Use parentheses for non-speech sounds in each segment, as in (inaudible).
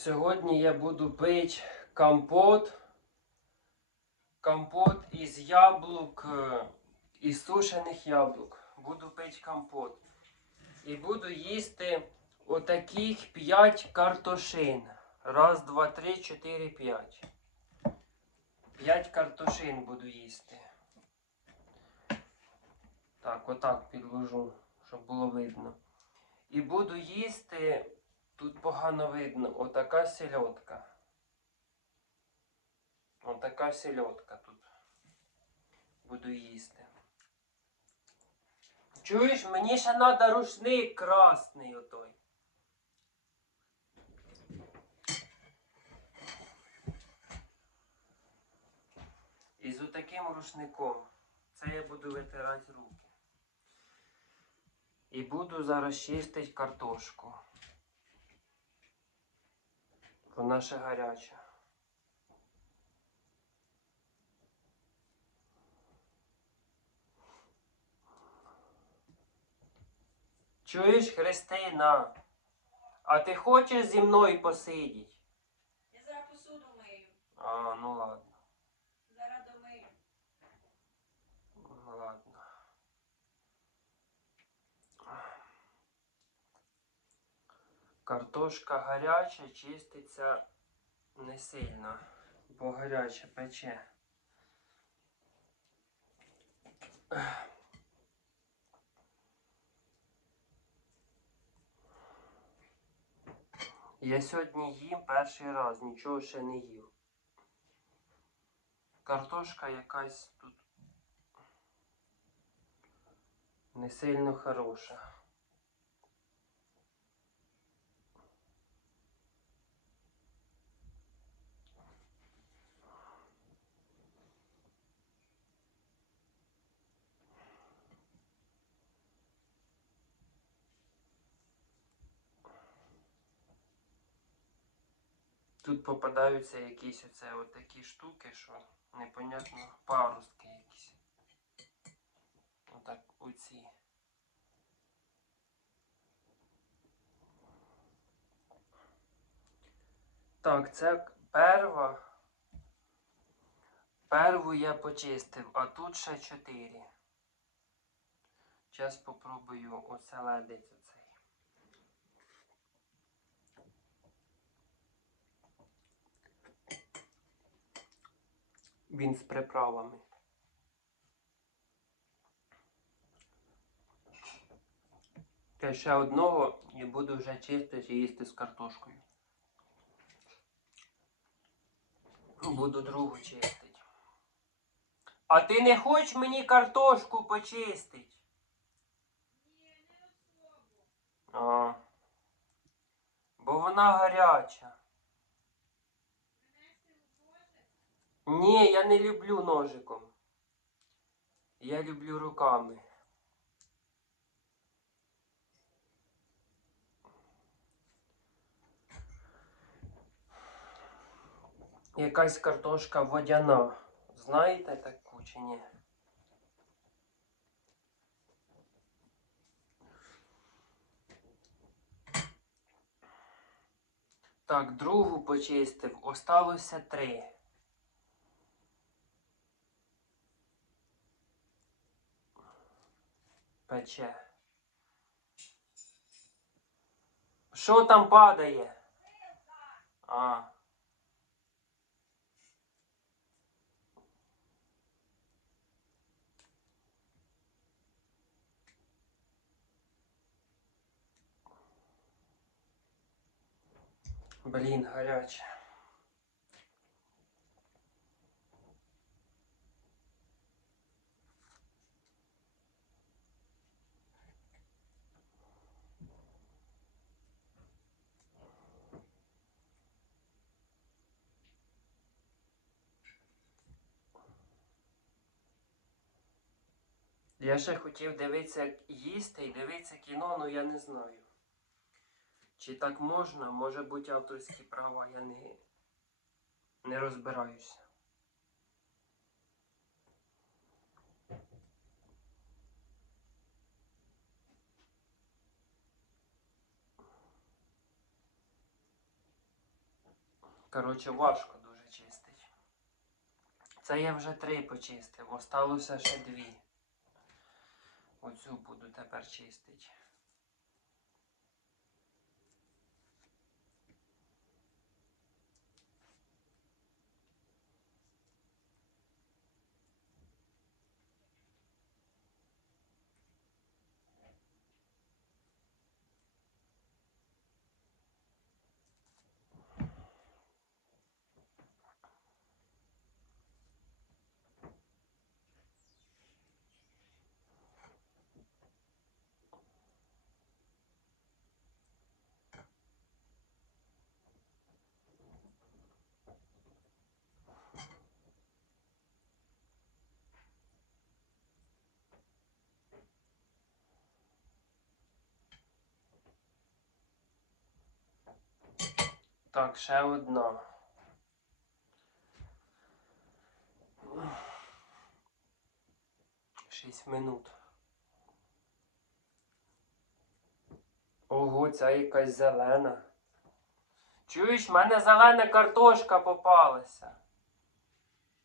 Сьогодні я буду пити компот. Компот із яблук, е, із сушених яблук. Буду пити компот. І буду їсти отаких 5 картошин. Раз, два, три, чотири, п'ять. П'ять картошин буду їсти. Так, отак підложу, щоб було видно. І буду їсти, тут погано видно, отака сельодка. Отака сельодка тут. Буду їсти. Чуєш, мені ще треба рушник красний отой. І з отаким рушником. Це я буду витирати руки. І буду зараз чистити картошку. Вона ще гаряча. Чуєш, Христина? А ти хочеш зі мною посидіти? Я зараз посуду мию. А, ну ладно. Зараз домию. Ну ладно. Картошка гаряча, чиститься не сильно, бо гаряче пече. Я сьогодні їм перший раз, нічого ще не їв. Картошка якась тут не сильно хороша. Тут попадаються якісь оце от такі штуки, що непонятно паростки якісь. Отак оці. Так, це перва. Перву я почистив, а тут ще чотири. Зараз попробую оселедець оцей. Він з приправами. Та ще одного і буду вже чистити і їсти з картошкою. Буду другу чистити. А ти не хочеш мені картошку почистити? Ні, не особо. А. Бо вона гаряча. Принести у Боже. Ні, я не люблю ножиком. Я люблю руками. Якась картошка водяна. Знаєте таку чи ні? Так, другу почистив. Осталося три. Пече. Що там падає? А. Блін, гаряче. Я ще хотів дивитися, як їсти і дивитися кіно, але я не знаю. Чи так можна? Може бути авторські права, я не, не розбираюся. Коротше, важко дуже чистить. Це я вже три почистив, осталося ще дві. Оцю буду тепер чистити. Так, ще одна. Шість минут. Ого, ця якась зелена. Чуєш, в мене зелена картошка попалася.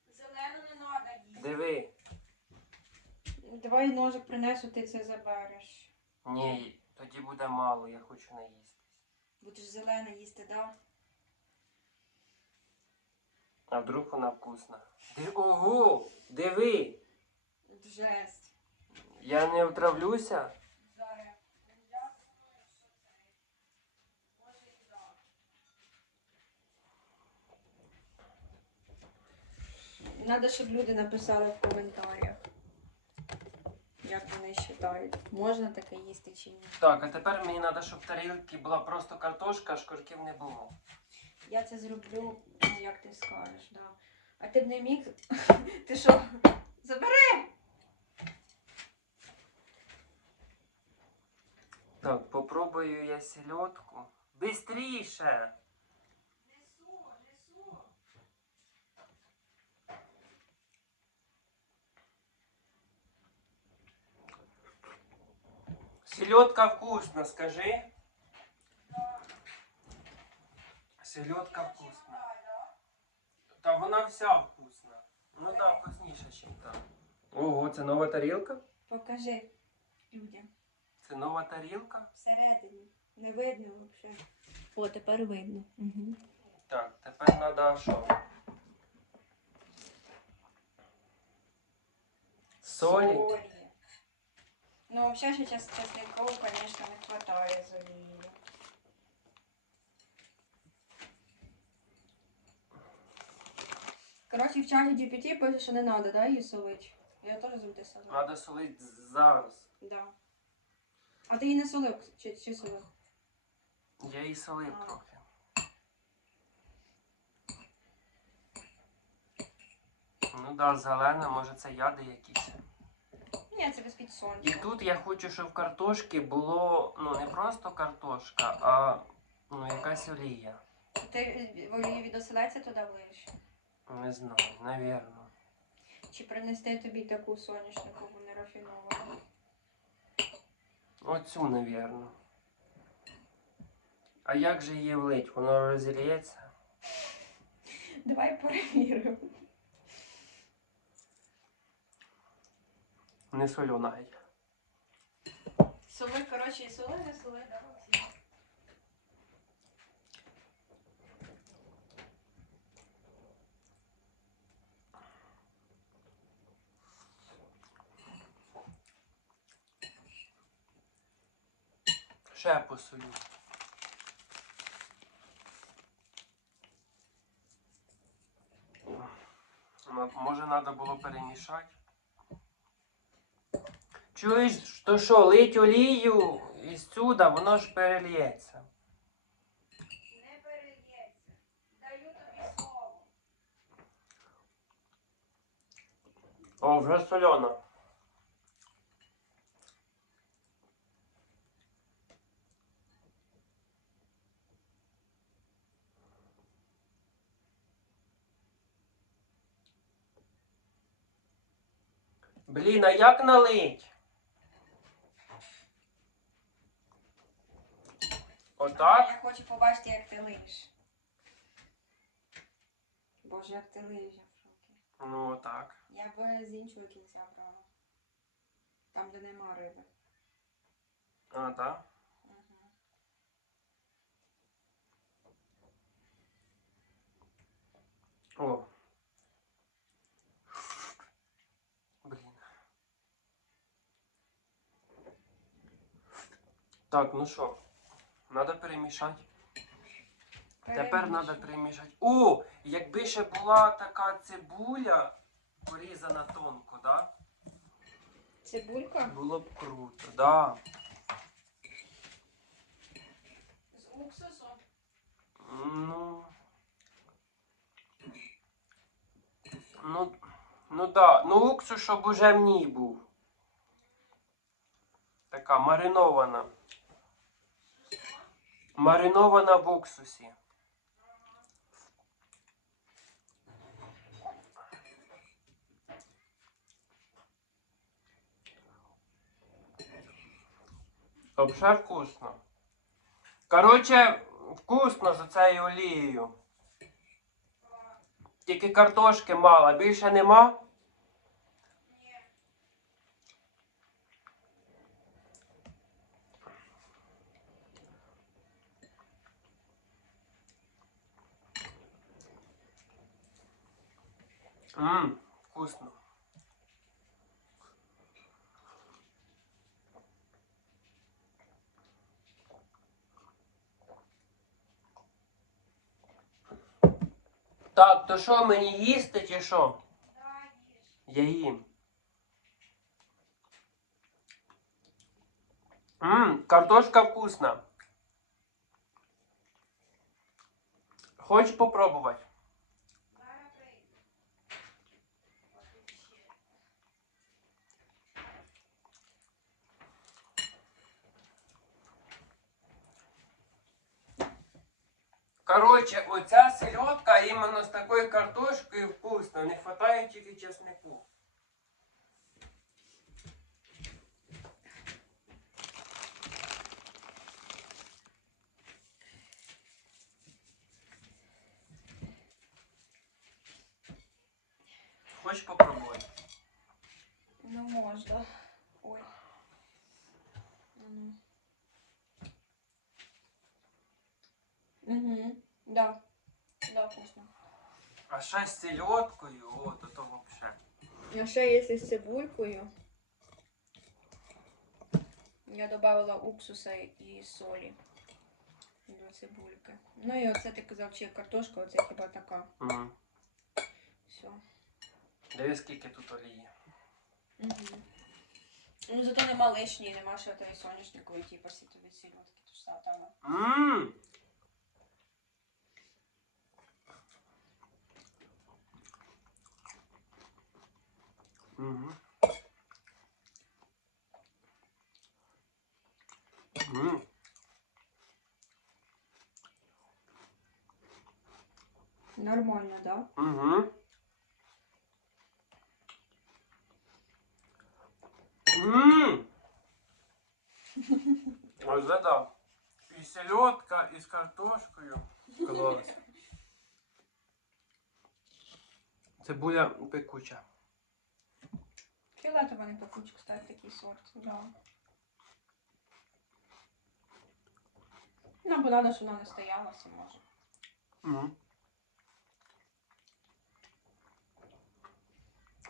Зелену не треба їсти. Диви. Давай ножик принесу, ти це забереш. Ні, тоді буде мало, я хочу наїстись. Будеш зелене їсти, да? А вдруг вона вкусна. Ди- Ого! Диви! Жесть. Я не отравлюся. Зараз. Я. Може і так. Надо, щоб люди написали в коментарях. Як вони вважають, можна таке їсти чи ні. Так, а тепер мені треба, щоб в тарілці була просто картошка, а шкурків не було. Я це зроблю, ну, як ти скажеш, да. А ти б не міг. (laughs) Ти що? Забери! Так, попробую я сельодку. Бистріше! Несу, несу. Селедка вкусна, скажи. Селедка вкусна. Та вона вся вкусна. Ну так, вкусніша, ніж та. Ого, це нова тарілка? Покажи людям. Це нова тарілка? Всередині. Не видно взагалі. О, тепер видно. Угу. Так, тепер треба що? Солі. Ну, взагалі зараз часников, звісно, не вистачає з Коротше, в чаті GPT пише, що не треба, да, її солити? Я теж завжди солила. Треба солити зараз. Да. А ти її не солив чи, чи солив? Я її солив А. трохи. Ну да, зелена, може це яди якісь. Ні, це без І підсонця. тут я хочу, щоб в картошці було ну не просто картошка, а ну якась олія. Ти в олію від оселедця туди влиш? Не знаю, навірно. Чи принести тобі таку соняшникову нерафіновану? Оцю, навірно. А як же її влить? Воно розілється? Давай перевіримо. Не солю навіть. Соли, коротше, і соли, не соли, да? Ще посолю. Може треба було перемішати. Чуєш, то що, лить олію із сюди, воно ж перельється. Не перельється. Даю тобі слово. О, вже сольона. Блін, а як налить? Отак? Я хочу побачити, як ти лиш. Боже, як ти лижа в шокі. Ну так. Я б з іншого кінця брала. Там, де нема риби. А, так? Угу. О. Блін. Так, ну що, треба перемішати. Тепер треба перемішати. О, якби ще була така цибуля порізана тонко, да? Цибулька Було б круто, да. з уксусом. Ну. Ну, ну да. Ну уксус, щоб уже в ній був. Така маринована. Маринована в уксусі. Вообще вкусно. Короче, вкусно з цією олією. Тільки картошки мало, більше нема. Ммм, вкусно. Так, то що мені їсти чи що? Да, їж. Я їм. Ммм, картошка вкусна. Хочеш попробувати? Короче, оця селедка іменно з такою картошкою вкусно. Не вистачає тільки чеснику. Хочеш попробувати? Ну, можна. Ой. Ну. Угу. Да. Да, вкусно. А ще з селедкою, о, то то вообще. А ще якщо з цибулькою. Я додавала уксуса і солі до цибульки. Ну і оце ти казав, чи картошка, оце хіба така. Угу. Все. Дивись, скільки тут олії. Угу. Ну зато нема лишньої, нема ще тої соняшникової, типу сітові сільотки, то ж там. Ммм. Угу. Ммм. Нормально, да? Угу. Ммм. Ось це да. І селедка, і з картошкою. Клас. Цибуля пекуча. Фіолетова не пекуча, кстати, такий сорт. Да. Бо надо, щоб вона не стоялася, може. Угу.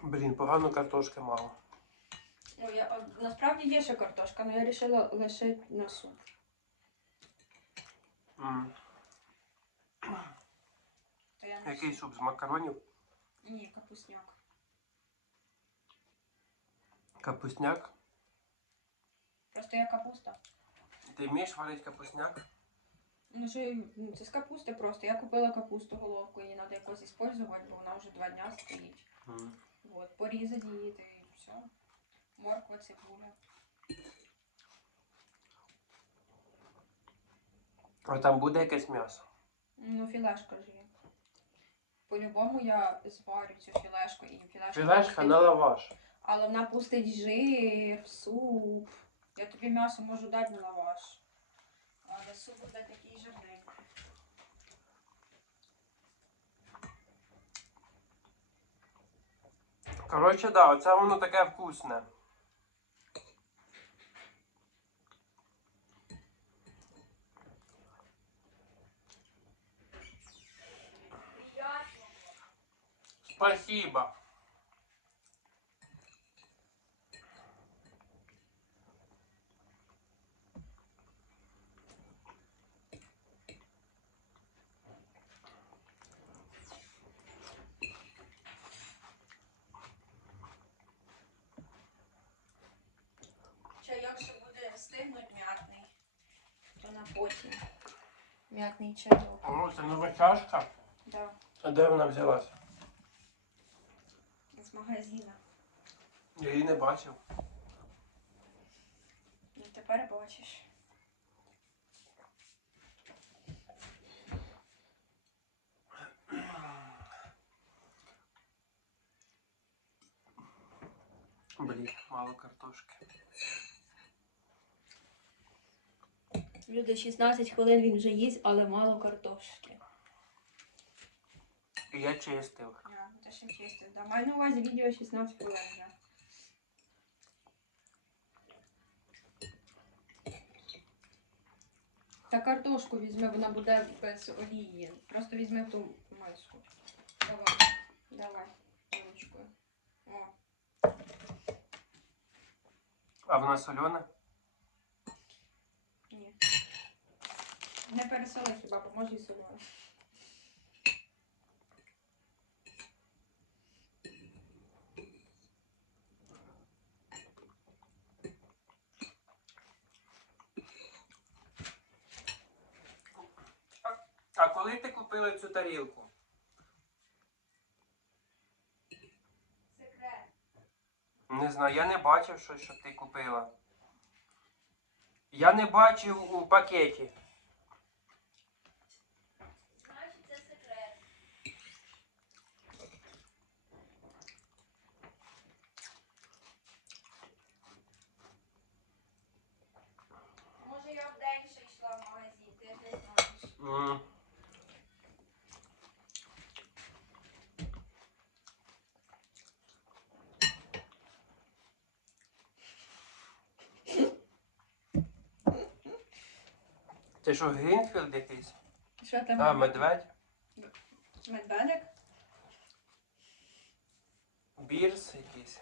Блін, погано картошки мало. Ну, я, насправді є ще картошка, але я вирішила лишити на суп. Не Який суп. суп з макаронів? Ні, капусняк. Капусняк. Просто я капуста. Ти вмієш варити капусняк? Ну, що, ну, це з капусти просто. Я купила капусту головку, її треба якось використовувати, бо вона вже два дня стоїть. М. Вот, порізати її та і все. Морква, цибуля. А там буде якесь м'ясо. Ну, філешка ж є. По-любому я зварю цю філешку і філешка. Філешка на лаваш. Але вона пустить жир, суп. Я тобі м'ясо можу дати на лаваш. Але суп буде такий жирненький. Коротше, да, оце воно таке вкусне. Спасибо. Стигнуть м'ятний. То на потім. М'ятний чайок. О, це нова чашка. Да. А де вона взялася? З магазина. Я її не бачив. Ну тепер бачиш. Блін, мало картошки. Люди 16 хвилин він вже їсть, але мало картошки. І я чистив. А, це ще чисто. Да. Маю на увазі відео 16 хвилин. Да. Та картошку візьми, вона буде без олії. Просто візьми ту миску. Давай, давай, ручкою. О, А вона солена? ні. Не пересоли хіба, бо може і солоно. А коли ти купила цю тарілку? Секрет. Не знаю, я не бачив щось, що ти купила. Я не бачив у пакеті. Значить, це секрет. Може я в день ще йшла в магазин, ти ж не знаєш. М. Це що, Грінфілд якийсь? Що там? А, медведь? Медведик? Бірс якийсь.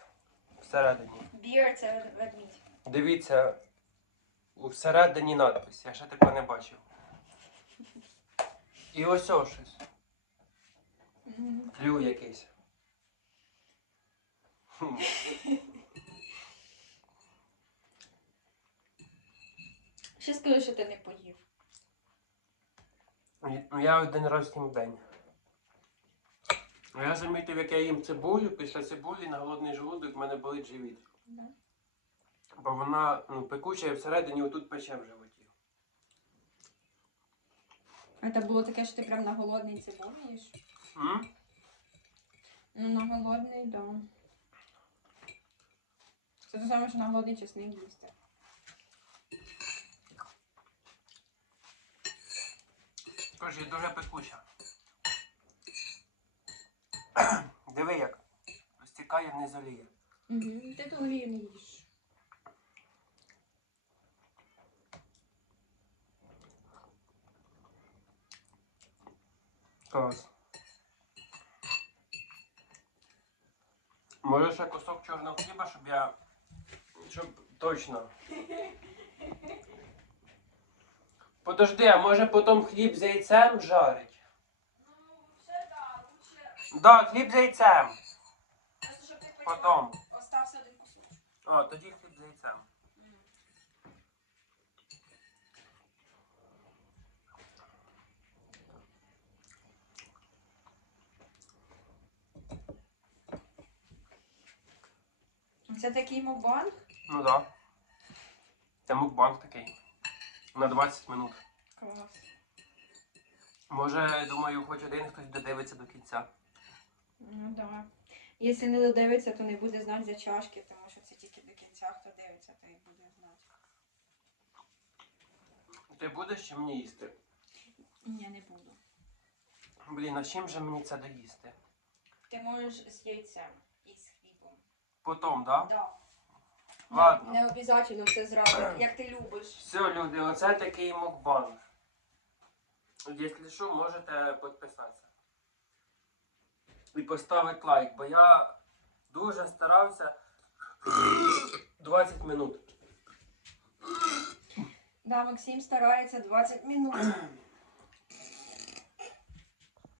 Всередині. Бір це ведмідь. Дивіться, всередині надпис. Я ще такого не бачив. І ось о щось. Клю якийсь. Хм. Ще скажи, що ти не поїв. Я один раз їм в день. Ну, Я замітив, як я їм цибулю, після цибулі на голодний желудок в мене болить живіт. Бо вона ну, пекуча і всередині отут пече в животі. А це було таке, що ти прям на голодний їш? М? Ну, на голодний, да. Це те саме, що на голодний чесник їсти. Тож і дуже пекуча. (clears throat) Диви як. Розтікає вниз олія. Угу. Ти ту олію не їш. Клас. Може ще кусок чорного хліба, щоб я. Щоб точно. (laughs) Подожди, а може потім хліб з яйцем жарить? Ну, да. Хліб з яйцем. Потім. Остався один кусочок. О, тоді хліб з яйцем. Це такий мукбанг? Ну да. Це мукбанк такий. На 20 минут. Клас. Може, думаю, хоч один хтось додивиться до кінця. Ну да. Якщо не додивиться, то не буде знати за чашки, тому що це тільки до кінця, хто дивиться, то і буде знати. Ти будеш чи мені їсти? Ні, не буду. Блін, а чим же мені це доїсти? Ти можеш з яйцем і з хлібом. Потом, да? Да. Ладно. Не обов'язково це зразу, як ти любиш. Все, люди, оце такий мукбанг. Якщо що, можете підписатися. І поставити лайк, бо я дуже старався 20 минут. Да, Максим старається 20 минут.